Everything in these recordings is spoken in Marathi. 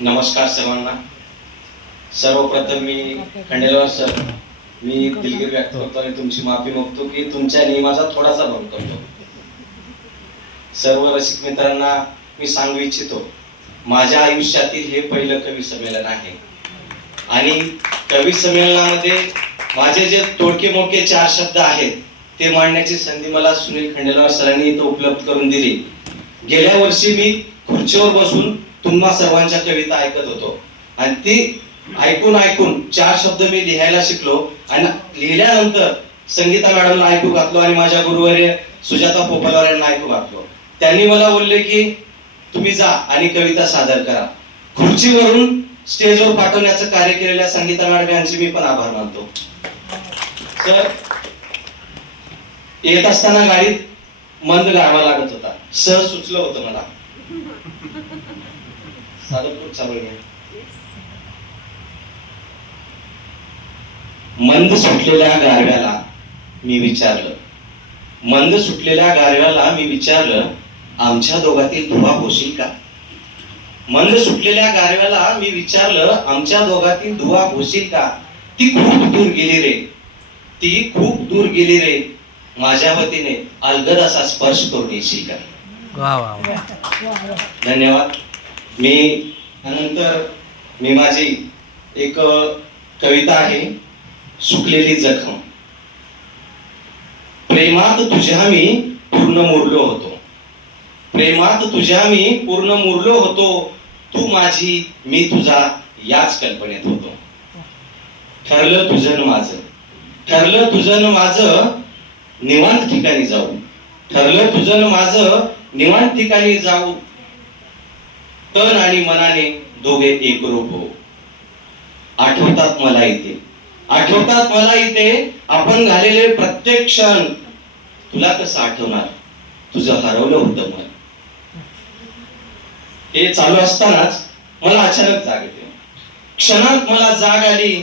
नमस्कार सर्वांना. सर्वप्रथम मी खंडेलवाल सर, मी दिलगिरी व्यक्त करतो आणि तुमची माफी मागतो की तुमच्या नियमाचा थोडासा भंग करतो. सर्व रसिक मित्रांना मी सांगू इच्छितो, माझ्या आयुष्यातील हे पहिलं कवी संमेलन आहे आणि कवी संमेलनामध्ये माझे जे तोडके मोडके 4 शब्द आहेत ते मांडण्याची संधी मला सुनील खंडेलवाल सरांनी इथं उपलब्ध करून दिली. गेल्या वर्षी मी खुर्चीवर बसून तुम्हा सर्वांच्या कविता ऐकत होतो आणि ती ऐकून 4 शब्द मी लिहायला शिकलो आणि लिहिल्यानंतर संगीता मॅडमला ऐकू घातलो आणि माझ्या गुरुवर्य सुजाता पोपलवार यांना ऐकू घातलो. त्यांनी मला बोलले की तुम्ही जा आणि कविता सादर करा. खुर्चीवरून स्टेजवर पाठवण्याचं कार्य केलेल्या संगीता मॅडम यांचे मी पण आभार मानतो. तर येत असताना गाडीत मंद गावा लागत होता. सहज सुचलं होतं मला. मंद सुटलेल्या गारव्याला मी विचारलं, मंद सुटलेल्या गारव्याला मी विचारलं, आमच्या दोघातील दुवा होशील का? मंद सुटलेल्या गारव्याला मी विचारलं, आमच्या दोघातील दुवा होशील का? ती खूप दूर गेली रे, ती खूप दूर गेली रे, माझ्या वतीने अलगद असा स्पर्श करून येशील का? वा वा वा. धन्यवाद. नंतर मी माझी एक कविता आहे, सुकलेली जखम. प्रेमात तुझ्या मी पूर्ण मुरलो होतो, प्रेमात तुझ्या मी पूर्ण मुरलो होतो, तू माझी मी तुझा याच कल्पनेत होतो. ठरलं तुझं न माझं, ठरलं तुझं न माझं, निवांत ठिकाणी जाऊ. ठरलं तुझं न माझं, निवांत ठिकाणी जाऊ. तन आणि मनाने दोघे एकरूप हो. आठवतात मला इथे, आठवतात मला इथे आपण घालेले प्रत्येक क्षण. तुला कसं आठवणार, तुझं हरवलं होतं मन. हे चालू असतानाच मला अचानक जाग येते. क्षणात मला जाग आली,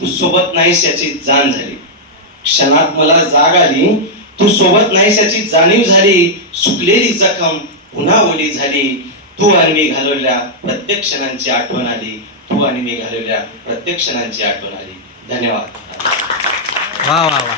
तू सोबत नाहीस याची जाण झाली. क्षणात मला जाग आली, तू सोबत नाहीस याची जाणीव झाली. सुकलेली जखम पुन्हा ओली झाली. तू आणि मी घालवलेल्या प्रत्येक क्षणांची आठवण आली. तू आणि मी घालवलेल्या प्रत्येक क्षणांची आठवण आली. धन्यवाद. वा वा वा.